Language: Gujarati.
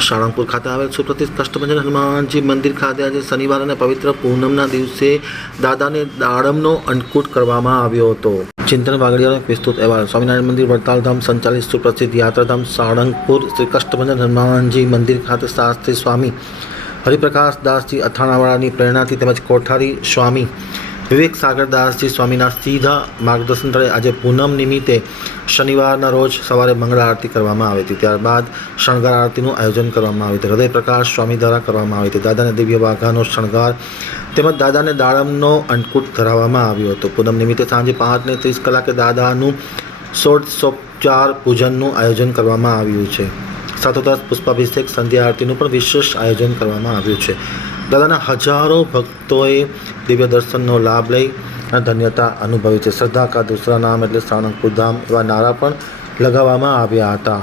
સાળંગપુર ખાતે આવેલ સુપ્રતિષ્ઠ કષ્ટભંજન હનુમાનજી મંદિર ખાતે આજે શનિવાર અને પવિત્ર પૂનમના દિવસે દાદાને દાડમનો અંકુટ કરવામાં આવ્યો હતો. ચિંતન વાગડિયાનો વિસ્તૃત અહેવાલ. સ્વામિનારાયણ મંદિર, વડતાલધામ, સંચાલિત સુપ્રસિદ્ધ યાત્રાધામ, સાળંગપુર શ્રી કષ્ટભંજન હનુમાનજી મંદિર ખાતે શાસ્ત્રી સ્વામી હરિપ્રકાશ દાસજી અથાણાવાળાની પ્રેરણાથી તેમજ કોઠારી સ્વામી વિવેક સાગરદાસજી સ્વામીના સીધા માર્ગદર્શન તળે આજે પૂનમ નિમિત્તે શનિવારના રોજ સવારે મંગળા આરતી કરવામાં આવી હતી. ત્યારબાદ શણગાર આરતીનું આયોજન કરવામાં આવ્યું હતું. હૃદય પ્રકાશ સ્વામી દ્વારા કરવામાં આવી હતી. દાદાને દિવ્ય વાઘાનો શણગાર તેમજ દાદાને દાડમનો અંકુટ ધરાવવામાં આવ્યો હતો. પૂનમ નિમિત્તે સાંજે પાંચને ત્રીસ કલાકે દાદાનું સોળસોપચાર પૂજનનું આયોજન કરવામાં આવ્યું છે. સાથોસાથ પુષ્પાભિષેક, સંધ્યા આરતીનું પણ વિશેષ આયોજન કરવામાં આવ્યું છે. દાદાના હજારો ભક્તોએ દિવ્ય દર્શનનો લાભ લઈ અને ધન્યતા અનુભવી છે. શ્રદ્ધા કા દૂસરા નામ એટલે સાળંગપુર ધામ એવા નારા પણ લગાવવામાં આવ્યા હતા.